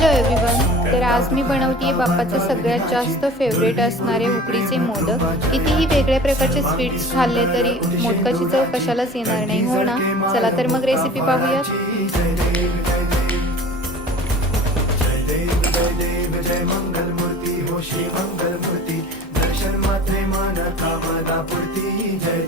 Hello everyone, तर आज मी बनवतीये बाप्पाचे सगळ्यात जास्त फेवरेट असणारे उकडीचे मोदक। कितीही वेगळ्या प्रकारचे स्वीट्स खाल्ले तरी मोदकाची चव कशालाच येणार नाही, हो ना। चला तर मग रेसिपी पाहूया। जय मंगल मूर्ति हो श्री मंगल मूर्ति दर्शन मात्रे मन कामना पूर्ति जय